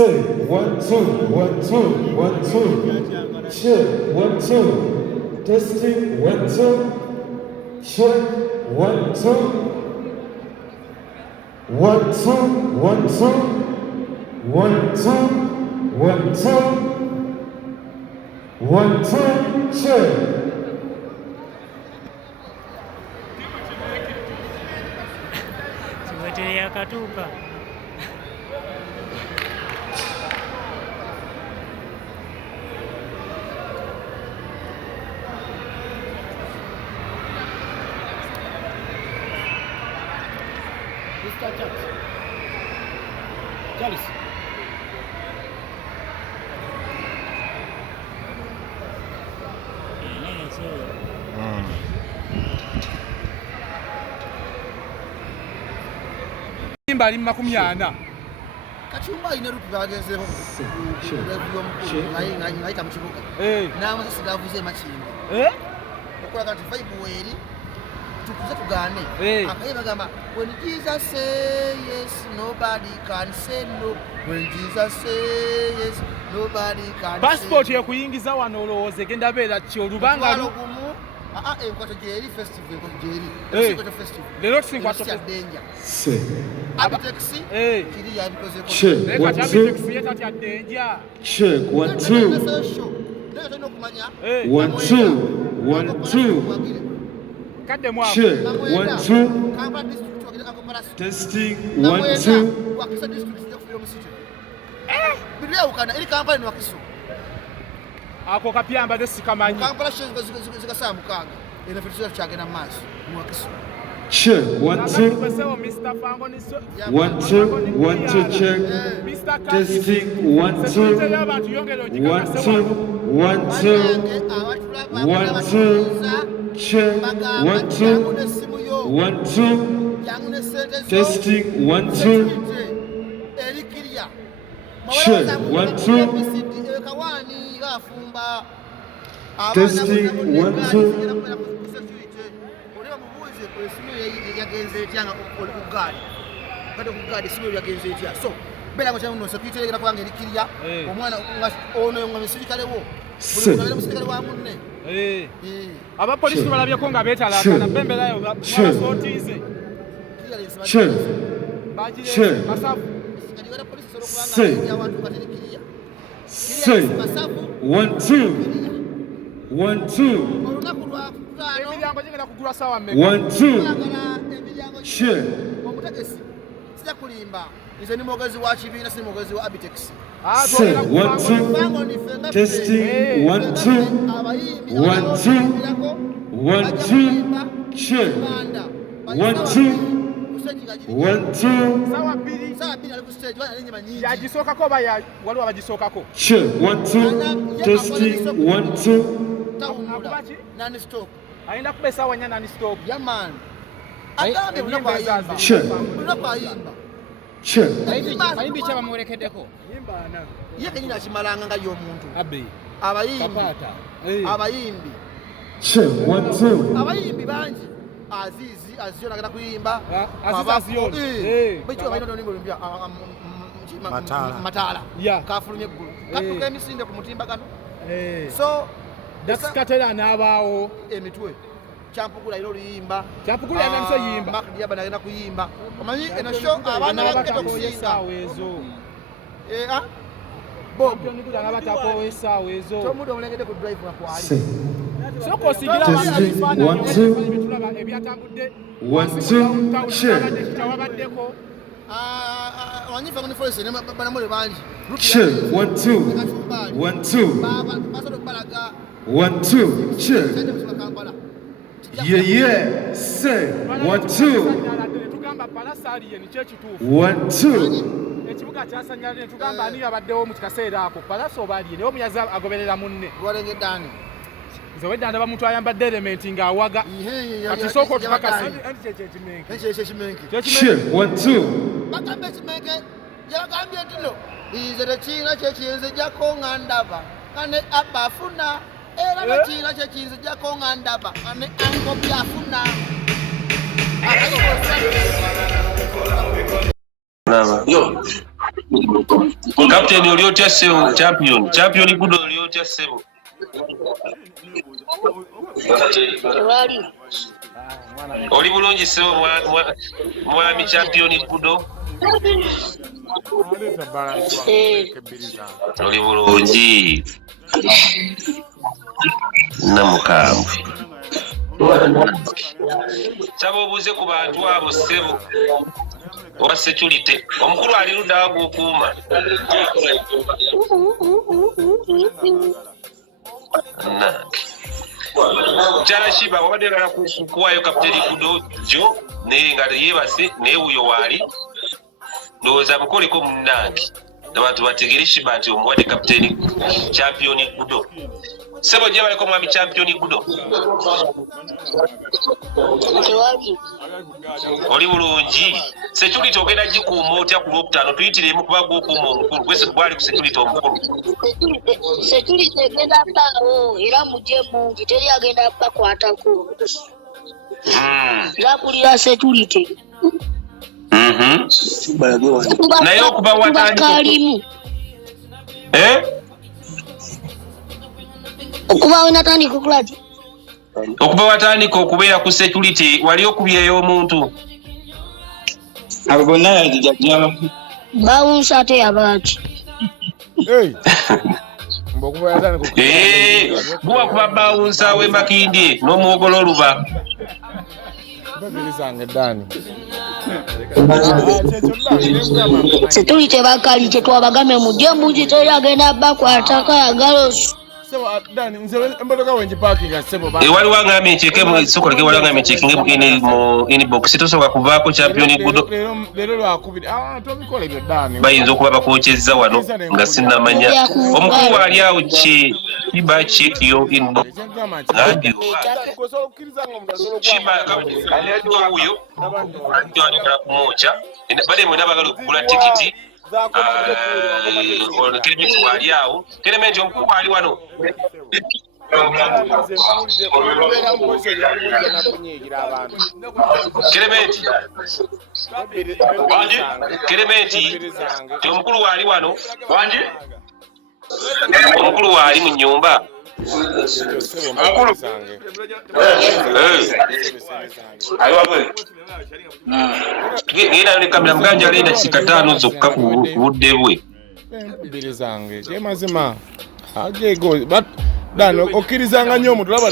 Say 1 2 1 2 1 2. Check 1 2. Testing 1 2. Check 1 2. 1 2 1 2. 1 2 1 2. 1 2. Check. Ziwedde yakatuuka. Charles. Mbali makumi ana. Kachumba ine rupi bagenzeho. Ngaita mukibuga. Nama sigavuze machimba. Okola kanti vibe weri. Tukuza tugane. Akayiba gamba when Jesus say yes nobody can say no. When Jesus say yes nobody can. Passport ya kuyingiza wano olowooze genda beera kyo lubanga enkwata jeri festival ko jeri. Enkwata festival. Leero sinkwata danger. Say. Abitaxi. Kiri ya because ko. Check 1 2. Yeta tya danger. Check 1 2. 1 2 1 2. Kadde mwa. Check 1 2. Kampala district wakira comparison. Testing 1 2. Wakisa district ya kufuyo musiti. Bilia ukana ili Kampala ni wakiso. Ako kapyamba desikamanyi. Kampala shenga zikasaya mukanga. Ina fitu chagena maso ni wakiso. Check 1 2. 1 2 1 2 check. Testing 1 2. 1 2 1 2 1 2. Check 1 2 1 2. Testing 1 2. Check 1 2. Testing 1 2. So bela kwa no security era kwange likiriya omwana ono nga musirikale wo buli musirikale wa munne aba polisi balabye ko nga betalakana bembelayo basotize Masavu say 1 2 1 2 emilyango gigenda kugula sawa mmeka 1 2 share sija kulimba nze ni mwogezi wa kibiina si mwogezi wa Abitex. Say 1 2 testing 1 2 1 2 1 2 share 1 2 1 2 sawa bili ali ku stage wana nyinyi manyingi yagisokako baya waliwo abagisokako share 1 2 testing 1 2 nani stop aenda kubesa wanya nani stop yeah man agambe unakwayimba sure unakwayimba sure ayimbi chaba murekedeko yimba ana yeke nyina kimalanga nga yo muntu abe abayimbi kapata abayimbi sure 1 2 abayimbi banji azizi aziona kana kuyimba aziziona bicho bayino nimbo limbya matala kafulumye gulu kakuka emisinde ku mutimba kano so that's katera nabaawo emitwe champugula ilo liyimba champugula yananiso yimba makdi yaba nagenda kuyimba omanyi eno show abana baketa kusinga wezo bob nikuda ngabatako esawe ezo tomudo mulengede ku drive na kwali soko sigira abafana 1 2 ebyatambudde 1 2 share chawabaddeko wanyifa kuni force ne bana mole banji share 1 2 1 2 baba baso balaga 1 2 share yeah say 1 2 tugamba palasali yeni kyekituufu 1 2 ekibuga kyasanyalire tugamba ani yabaddewo mu kaseera ako palaso bali ne omuyaza agoberera munne walengedani Ziwedde ndaba muntu ayambadde element nga awaga ati soko tukakasi share 1 2 bagambe kimenke yagambye ntino ize tekina kyekiyinza jako nga ndaba kane abafuna era tekina kyekiyinza jako nga ndaba kane ango byafuna Yo, Captain Oliotya Sebo champion Gudo Oliotya Sebo. Oli bulungi Sebo mwami champion Gudo. Oli bulungi. Namukambwe. Sabo buze ku bantu abo Sebo. Oba security. Omukulu ali ludda okuuma. Chala Shiba wabadde bala kuwayo Kapiteni Gudo jo naye nga yeebase naye wuyo waali ndowooza mukoleko munnange abantu bategere Shiba nti omuwadde Kapiteni champion Gudo. Sebo gye baleko mwami champion Gudo. Oli bulungi. Security ogenda gikuuma otya ku Lwokutaano tuyitiremu kuba gw'okuuma omukulu gwese gwali ku security omukulu. Security egenda paawo era mugye mungi teri agenda bakwatako. Lakulira security. Naye okuba watandika okuba wenatandika okulati okuba watandika okubeera ku security wali okubyeyo omuntu abo bonna yajjajjaba bawunsa ate abaaki guwa kuba bawunsa w'emakindye n'omuwogolo oluba security bakali kyetwabagame mugye mungi teri agenda bakwatako yagala waliwo angambye nkyekemu esoko leke waliwo angambye nkyekenge mugende mu inbox tosobola kuvaako champion Gudo bayinza okuba bakokyezza wano nga sinnamanya omukulu waali awo kiba chekiyo inbox wuyo alagala kumwoca bade mwena bagala okugula tikiti Kelementi wali awo Kelementi omukulu wali wano Kelementi omukulu wali wano omukulu wali mu nnyumba genda ne kamera muganja alenda kisika 5 zokka ku budde bwe mazima agego but dano okirizanga nnyo omuntu laba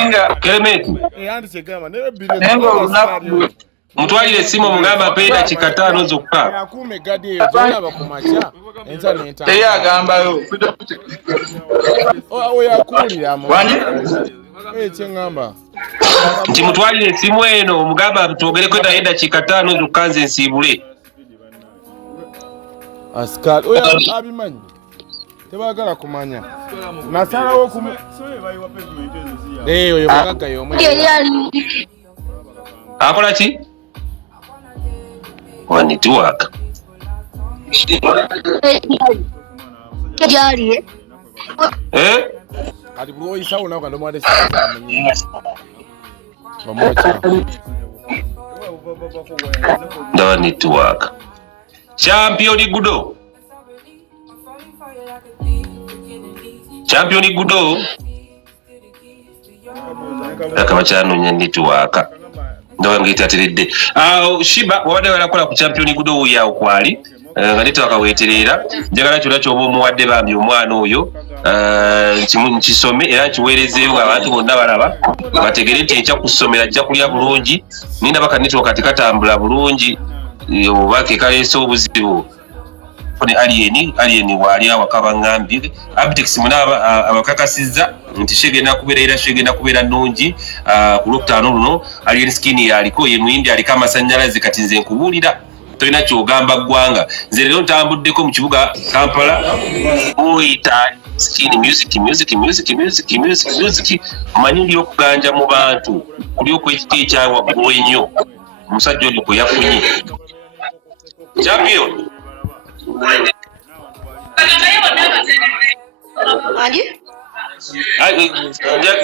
enga Kelementi mutwalire essimu omugamba mpeera kika 5 zokka akume gadi eyo zolaba ku makya enza n'entaano teri agambayo oyakuuliramu kyeŋŋamba nti mutwalire essimu eno omugamba twogereko naye eddakiika 5 zokka nze nsiibule asikali oyo abimanyi tebagala kumanya nasalawo oyo mugagga y'omu akola ki wanitiwaka kati buli oyisawo nawe kanda omwadde siamunyi omwoca ndaba nitiwaka champion Gudo akaba kyanoonya nitiwaka ndaba ngaetateredde Shiba wabadde balakola ku champion Gudo wuyo awo kwali nga nitiwaka weetereera njagala kyonna kyoba omuwadde bambi omwana oyo nkisome era nkiweerezeeyo abantu bonna balaba bategere nti enkya kusomera ajja kulya bulungi nindaba ka nitiwaka tekatambula bulungi oba kekaleese obuzibu ne alien waali awaka baŋŋambye Abitex muna abakakasizza nti shegenda kubeera nnungi ku Lwokutaano luno alien skin yaliko ye muyindi aliko amasannyalaze kati nze nkubuulira tolina kyogamba ggwanga nze leero ntambuddeko mu kibuga Kampala oyita skin music omanyi ndi okuganja mu bantu kuli okwekika ekyawaggulu ennyo omusajja oyo kwe yafunye champion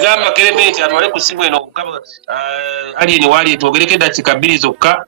gamba Kelementi atwale ku simu eno alien waali twogereko eddakiika 2 zokka